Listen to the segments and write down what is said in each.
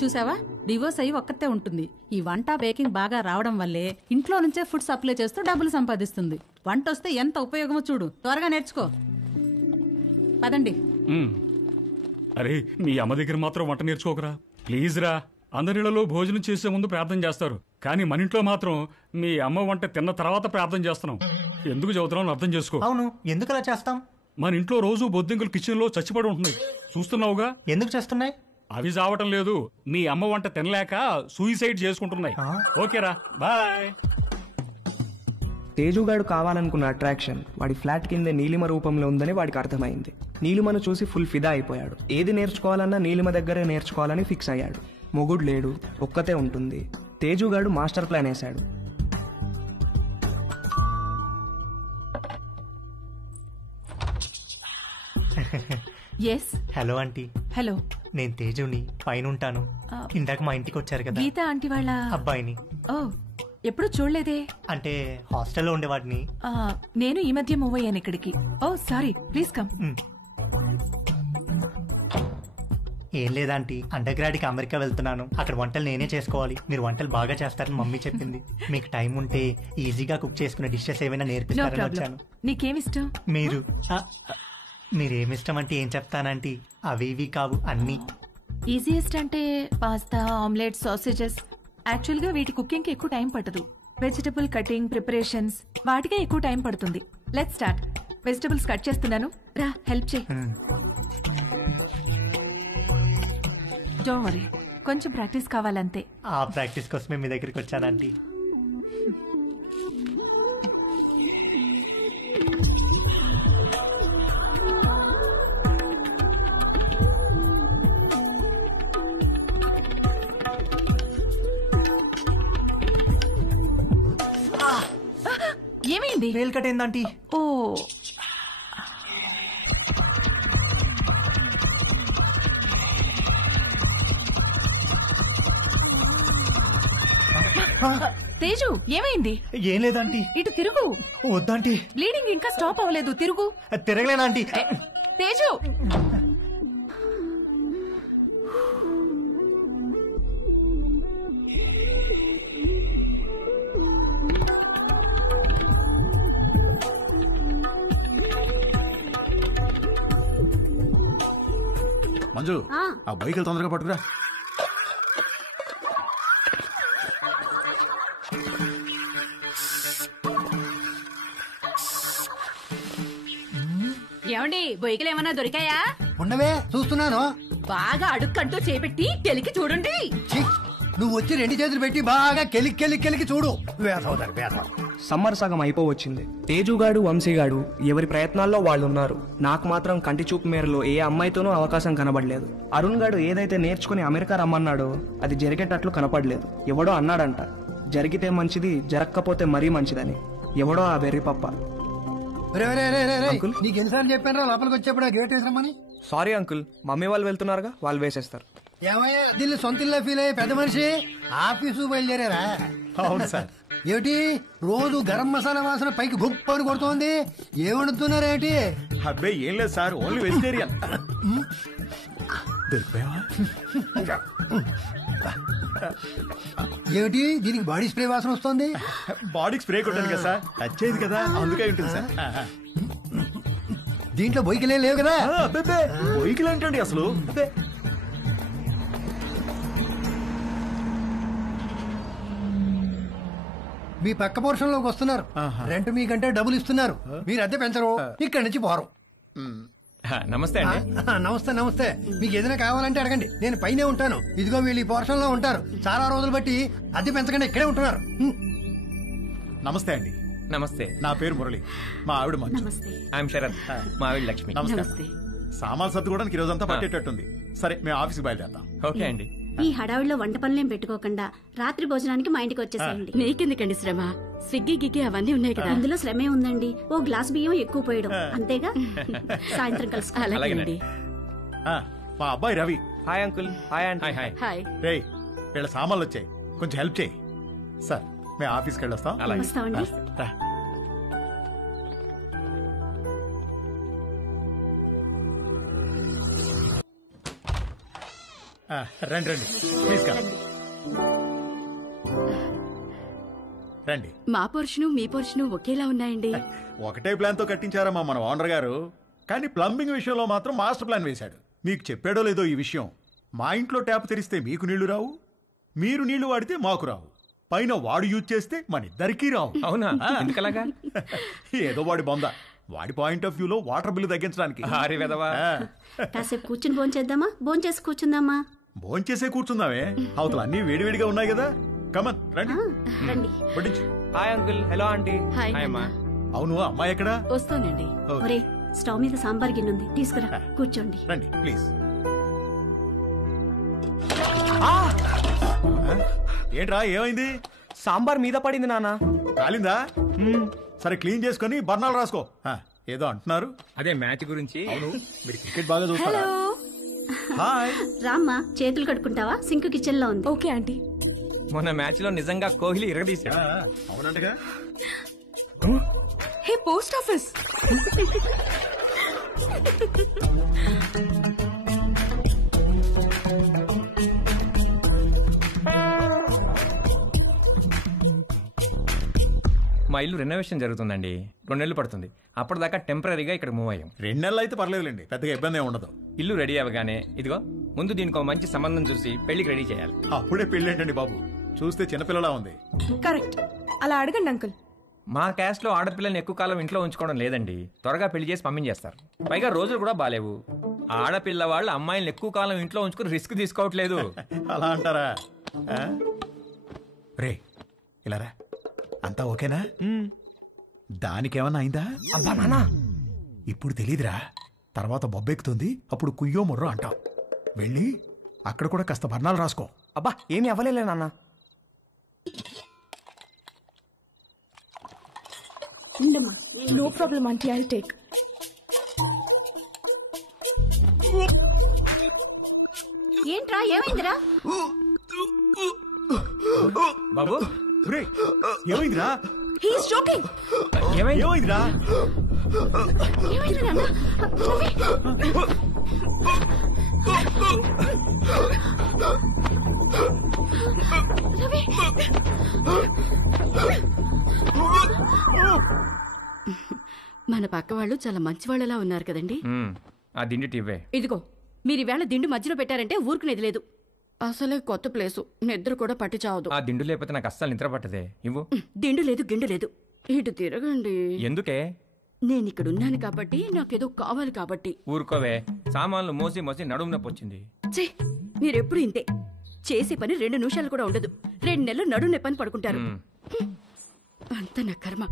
చూసావా, డివోర్స్ అయ్యి ఒక్కతే ఉంటుంది. ఈ వంట బేకింగ్ బాగా రావడం వల్లే ఇంట్లో నుంచే ఫుడ్ సప్లై చేస్తూ డబ్బులు సంపాదిస్తుంది. వంట వస్తే ఎంత ఉపయోగమో చూడు. త్వరగా నేర్చుకో. పదండి. అరే, మీ అమ్మ దగ్గర మాత్రం వంట నేర్చుకోకరా ప్లీజ్ రా. అందరిలో భోజనం చేసే ముందు ప్రార్థన చేస్తారు, కానీ మన ఇంట్లో మాత్రం మీ అమ్మ వంట తిన్న తర్వాత ప్రార్థన చేస్తున్నాం. ఎందుకు చదువుతున్నావు అర్థం చేసుకో. అవును, ఎందుకు అలా చేస్తాం? మన ఇంట్లో రోజు బొద్దింకలు కిచెన్ లో చచ్చిపడి ఉంటున్నాయి, చూస్తున్నావుగా. ఎందుకు చేస్తున్నాయి? అవి చావటం లేదు, మీ అమ్మ వంట తినలేక సూయిసైడ్ చేసుకుంటున్నాయి. ఓకేరా, బాయ్. తేజుగాడు కావాలనుకున్న అట్రాక్షన్ వాడి ఫ్లాట్ కింద నీలిమ రూపంలో ఉందని వాడికి అర్థమైంది. నీలిమను చూసి ఫుల్ ఫిదా అయిపోయాడు. ఏది నేర్చుకోవాలన్నా నీలిమ దగ్గరే నేర్చుకోవాలని ఫిక్స్ అయ్యాడు. మొగుడు లేడు, ఒక్కతే ఉంటుంది. తేజుగాడు మాస్టర్ ప్లాన్ వేశాడు. ఎస్. Hello aunty. హలో, నేను తేజుని, పైన ఉంటాను. ఇందాక మా ఇంటికి వచ్చారు కదా గీత ఆంటీ వాళ్ళ అబ్బాయిని. ఓ, ఎప్పుడు చూడలేదే. అంటే హాస్టల్లో ఉండేవాడిని. నేను ఈ మధ్య మూవ్ అయ్యాను ఇక్కడికి. ఓ సారీ, ప్లీజ్ కమ్. ఏం లేదాంటీ, అండర్ గ్రాడ్ కి అమెరికా వెళ్తున్నాను. అక్కడ వంటలు నేనే చేసుకోవాలి. మీరు వంటలు బాగా చేస్తారని మమ్మీ చెప్పింది. మీకు టైం ఉంటే ఈజీగా కుక్ చేసుకునే డిషెస్ ఏమైనా నేర్పిస్తారని వచ్చాను. నీకేమిష్టం? మీరేమిష్టం అంటే ఏం చెప్తానంటీ, అవి ఇవి కావు అన్ని. ఈజియెస్ట్ అంటే పాస్తా, ఆమ్లెట్, సాసేజెస్. యాక్చువల్ గా వీటి కుకింగ్ కి ఎక్కువ టైం పట్టదు. వెజిటబుల్ కటింగ్, ప్రిపరేషన్స్ వాటికే ఎక్కువ టైం పడుతుంది. Let's start. వెజిటబుల్స్ కట్ చేస్తున్నాను, రా హెల్ప్ చేయి. డోంట్ వరీ, కొంచెం ప్రాక్టీస్ కావాలంతే. ఆ ప్రాక్టీస్ కోసమే మీ దగ్గరికి వచ్చానంటీ. ఏమైంది? వేలు కట్టేందంటీ. ఓ, తేజు ఏమైంది? ఏం లేదంటీ. ఇటు తిరుగు. వద్దంటీ, బ్లీడింగ్ ఇంకా స్టాప్ అవ్వలేదు, తిరుగు. తిరగలేనంటీ. తేజు, మంజు, ఆ బైకులు తొందరగా పట్టుకురా. ఏమండి, బొయ్యకలు ఏమన్నా దొరికాయా? ఉండవే, చూస్తున్నాను. బాగా అడుక్కంటూ చేపెట్టి కెలికి చూడండి. నువ్వు వచ్చి 2 చేతులు పెట్టి బాగా కెలికి చూడు. సమ్మర్ సగం అయిపోవచ్చింది. తేజుగాడు, వంశీగాడు ఎవరి ప్రయత్నాల్లో వాళ్ళున్నారు. నాకు మాత్రం కంటి చూపు మేరలో ఏ అమ్మాయితోనూ అవకాశం కనబడలేదు. అరుణ్ గాడు ఏదైతే నేర్చుకుని అమెరికా రమ్మన్నాడో అది జరిగేటట్లు కనపడలేదు. ఎవడో అన్నాడంట, జరిగితే మంచిది, జరగకపోతే మరీ మంచిదని. ఎవడో ఆ వెర్రి పప్ప. నీకు ఎన్నిసార్లు చెప్పాను రా లోపలికి వచ్చేప్పుడు గేట్ వేసామని. సారీ అంకుల్, మమ్మీ వాళ్ళు వెళ్తున్నారుగా, వాళ్ళు వేసేస్తారు. ఏమయ్యా, దీన్ని సొంత ఇల్లు ఫీల్ అయ్యే పెద్ద మనిషి ఆఫీసు బయలుదేరారా? అవును సార్. ఏమిటి రోజు గరం మసాలా వాసన పైకి గొప్పని కొడుతోంది? ఏమడుతున్నారేంటి? అబ్బాయి ఏం లేదు సార్, ఓన్లీ వెజిటేరియన్. ఏమిటి దీనికి బాడీ స్ప్రే వాసన వస్తుంది? బాడీకి స్ప్రే కొట్టాను కదా సార్, టచ్ అయ్యింది కదా, అందుకే ఉంటుంది సార్. దీంట్లో బొయ్యికలే లేవు కదా? బొయ్యికలు ఏంటండి అసలు? మీ పక్క పోర్షన్ లోకి వస్తున్నారు. రెంట్ మీకంటే డబ్బులు ఇస్తున్నారు. మీరు అద్దె పెంచరు, ఇక్కడి నుంచి పోరు. నమస్తే అండి. నమస్తే నమస్తే. మీకు ఏదైనా కావాలంటే అడగండి, నేను పైనే ఉంటాను. ఇదిగో వీళ్ళు ఈ పోర్షన్ లో ఉంటారు. చాలా రోజులు బట్టి అద్దె పెంచకుండా ఇక్కడే ఉంటున్నారు. నమస్తే అండి. నమస్తే, నా పేరు మురళి, మా ఆవిడ మంజు. ఐఎమ్ శరత్, మా ఆవిడ లక్ష్మి. నమస్తే. సామాన్ సర్దుకోవడానికి రోజంతా పట్టేటట్టుంది. సరే, మేము ఆఫీస్కి బయలుదేరుతాం. ఓకే అండి. ఈ హడావిడిలో వంట పనులేం పెట్టుకోకుండా రాత్రి భోజనానికి మా ఇంటికి వచ్చేసేయండి. నీకెందుకండి శ్రమ? స్విగ్గీ గిగ్గి అవన్నీ ఉన్నాయి కదా. అందులో శ్రమే ఉందండి. ఓ గ్లాస్ బియ్యం ఎక్కువ పోయడం అంతేగా. సాయంత్రం కలుసుకోవాలి. మా అబ్బాయి Ravi. Hi uncle. Hi aunty. Hi hi. రే, వీళ్ళ సామాన్లు వచ్చాయి, కొంచెం హెల్ప్ చేయి. సార్, మేము ఆఫీస్కి వెళ్ళొస్తాం. వస్తామండి. రండి రండి ప్లీజ్ కా రండి. మా పోర్షను మీ పోర్షను ఒకేలా ఉన్నాయండి. ఒకటే ప్లాన్ తో కట్టించారమ్మా మన ఓనర్ గారు. కానీ ప్లంబింగ్ విషయంలో మాత్రం మాస్టర్ ప్లాన్ వేశాడు. మీకు చెప్పాడో లేదో ఈ విషయం. మా ఇంట్లో ట్యాప్ తెరిస్తే మీకు నీళ్లు రావు, మీరు నీళ్లు వాడితే మాకు రావు. పైన వాడు యూజ్ చేస్తే మన ఇద్దరికీ రావు. అవునా? ఎందుకలాగా? ఏదో వాడి బొంద. వాడి పాయింట్ ఆఫ్ వ్యూలో వాటర్ బిల్లు తగ్గించడానికి. కాసేపు కూర్చుని భోంచేద్దామా? భోంచేసి కూర్చుందామా? భోంచేసే కూర్చుందామే. అవతల అన్ని వేడివేడిగా ఉన్నాయి కదా. కమన్ రండి రండి. వడ్డించు. Hi uncle. Hello aunty. Hi. Hi అమ్మా. అవును అమ్మాయి ఎక్కడా? వస్తానండి. ఒరే స్టవ్ మీద సాంబార్ గిన్నె ఉంది, తీసుకురా. కూర్చోండి. రండి ప్లీజ్. ఏంట్రా ఏమైంది? సాంబార్ మీద పడింది నాన్న. కాలిందా? సరే క్లీన్ చేసుకుని బర్ణాలు రాసుకో. ఏదో అంటున్నారు. అదే మ్యాచ్ గురించి. అవును మీరు క్రికెట్ బాగా చూస్తారా? హాయ్. రామ్మా, చేతులు కడుక్కుంటావా? సింక్ కిచెన్ లో ఉంది. Okay aunty. మొన్న మ్యాచ్ లో నిజంగా కోహ్లీ ఇరగదీశాడు. అవునంటగా. Hey post office. మా ఇల్లు రెనోవేషన్ జరుగుతుందండి. 2 నెలలు పడుతుంది. అప్పటిదాకా టెంపరీగా ఇక్కడ మూవ్ అయ్యాం. 2 నెలలు అయితే పర్లేదులేండి, పెద్దగా ఇబ్బంది ఏమి ఉండదు. ఇల్లు రెడీ అవ్వగానే ఇదిగో ముందు దీనికి ఒక మంచి సంబంధం చూసి పెళ్లికి రెడీ చేయాలి. అప్పుడే పెళ్ళేంటండి బాబు, చూస్తే చిన్నపిల్లలా ఉంది. కరెక్ట్. అలా అడగండి అంకుల్. మా క్యాస్ట్ లో ఆడపిల్లల్ని ఎక్కువ కాలం ఇంట్లో ఉంచుకోవడం లేదండి. త్వరగా పెళ్లి చేసి పంపించేస్తారు. పైగా రోజులు కూడా బాలేవు. ఆడపిల్ల వాళ్ళు అమ్మాయిలను ఎక్కువ కాలం ఇంట్లో ఉంచుకుని రిస్క్ తీసుకోవట్లేదు. అలా అంటారా? రే ఇలా రా. అంతా ఓకేనా? దానికేమన్నా అయిందా? అబ్బా నాన్న, ఇప్పుడు తెలీదురా. తర్వాత బొబ్బెక్కుతుంది, అప్పుడు కుయ్యో ముర్రో అంటావు. వెళ్ళి అక్కడ కూడా కాస్త బర్ణాలు రాసుకో. అబ్బా ఏమీ అవ్వలేలే నాన్న. No problem aunty, I take. ఏంట్రా ఏమైందిరా? బాబు ఏమైందిరా? He's joking. ఏమైందిరా? ఏమైంది నాన్న? మన పక్క వాళ్ళు చాలా మంచి వాళ్ళలా ఉన్నారు కదండి. ఆ దిండి టివ్వే. ఇదిగో మీరు ఈవేళ దిండు మధ్యలో పెట్టారంటే ఊరుకునేది లేదు. అసలే కొత్త ప్లేసు, నిద్ర కూడా పట్టి చావదు. ఆ దిండు లేకపోతే నాకు అస్సలు నిద్ర పట్టదే. ఇవ్వు. దిండు లేదు గిండు లేదు. ఇటు తిరగండి. ఎందుకే? నేను ఇక్కడ ఉన్నాను కాబట్టి, నాకేదో కావాలి కాబట్టి. ఊరుకోవే, సామాన్లు మోసి మోసి నడుము నొప్పి వచ్చింది. ఛీ, మీరెప్పుడు ఇంతే. చేసే పని 2 నిమిషాలు కూడా ఉండదు. 2 నెలలు నడుము నొప్పని పడుకుంటారు. అంత నా కర్మ.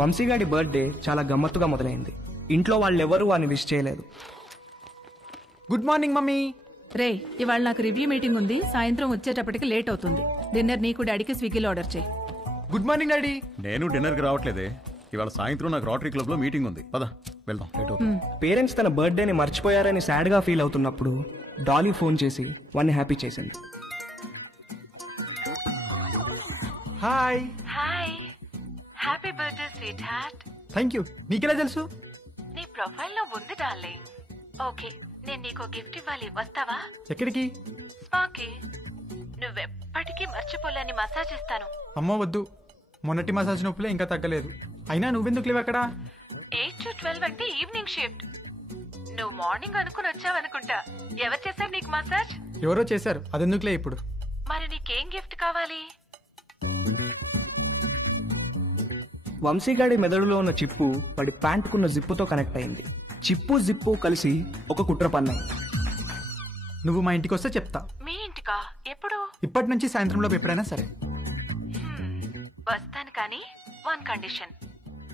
వంశీగాడి బర్త్డే చాలా గమ్మత్తుగా మొదలైంది. ఇంట్లో వాళ్ళెవరూ వాడిని విష్ చేయలేదు. Good morning mummy. రే, ఇవాళ నాకు రివ్యూ మీటింగ్ ఉంది. సాయంత్రం వచ్చేటప్పటికి లేట్ అవుతుంది. డిన్నర్ నీకు డాడీకి స్విగ్గీలో ఆర్డర్ చేయి. Good morning daddy. నేను డిన్నర్కి రావట్లేదే. ఇవాళ సాయంత్రం నాకు రోటరీ క్లబ్ లో మీటింగ్ ఉంది. పద వెళ్దాం, లేట్ అవుతుంది. పేరెంట్స్ తన బర్త్డేని మర్చిపోయారని సాడ్ గా ఫీల్ అవుతున్నప్పుడు డాలీ ఫోన్ చేసి వాడిని హ్యాపీ చేసింది. Hi. Hi, happy birthday sweet heart. Thank you. నీకెలా తెలుసు? నీ ప్రొఫైల్ లో ఉంది డార్లింగ్. ఓకే, నేను నీకు గిఫ్ట్ ఇవ్వాలి, వస్తావా? ఎక్కడికి? స్పాకి. నువ్వెప్పటికీ మర్చిపోలేని మసాజ్ ఇస్తాను. అమ్మో వద్దు, మొన్నటి మసాజ్ నొప్పులే ఇంకా తగ్గలేదు. అయినా నువ్వెందుకు లేవు అక్కడ? 8 to 12 అంటే ఈవినింగ్ షిఫ్ట్. నువ్వు మార్నింగ్ అనుకుని వచ్చావనుకుంటా. ఎవరు చేశారు నీకు మసాజ్? ఎవరో చేశారు, అదెందుకులే ఇప్పుడు. మరి నీకేం గిఫ్ట్ కావాలి? వంశీగాడి మెదడులో ఉన్న చిప్పు వాడి ప్యాంటుకున్న జిప్పుతో కనెక్ట్ అయింది. చిప్పు జిప్పు కలిసి ఒక కుట్ర పన్నాయి. నువ్వు మా ఇంటికి వస్తే చెప్తా. మీ ఇంటికా? ఎప్పుడు? ఇప్పటి నుంచి సాయంత్రంలో ఎప్పుడైనా సరే. వస్తాను, కానీ 1 కండిషన్.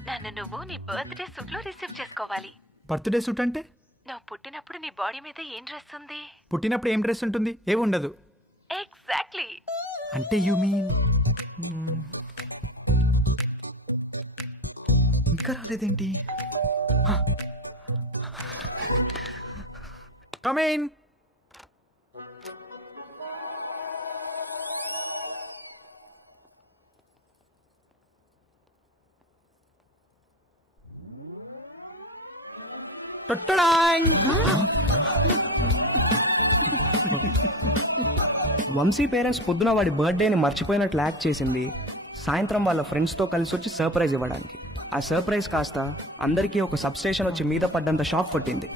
నన్ను నువ్వు నీ బర్త్డే సూట్ లో రిసీవ్ చేసుకోవాలి. బర్త్డే సూట్ అంటే? నువ్వు పుట్టినప్పుడు నీ బాడీ మీద ఏం డ్రెస్ ఉంది? పుట్టినప్పుడు ఏం డ్రెస్ ఉంటుంది? ఏమి ఉండదు. ఎగ్జాక్ట్లీ. అంటే యు మీన్ ఇంకా రాలేదేంటి? Come in. టడాంగ్! వంశీ పేరెంట్స్ పొద్దున వాడి బర్త్డేని మర్చిపోయినట్లు యాక్ట్ చేసింది సాయంత్రం వాళ్ళ ఫ్రెండ్స్తో కలిసి వచ్చి సర్ప్రైజ్ ఇవ్వడానికి. ఆ సర్ప్రైజ్ కాస్త అందరికీ ఒక సబ్ స్టేషన్ వచ్చి మీద పడ్డంత షాక్ కొట్టింది.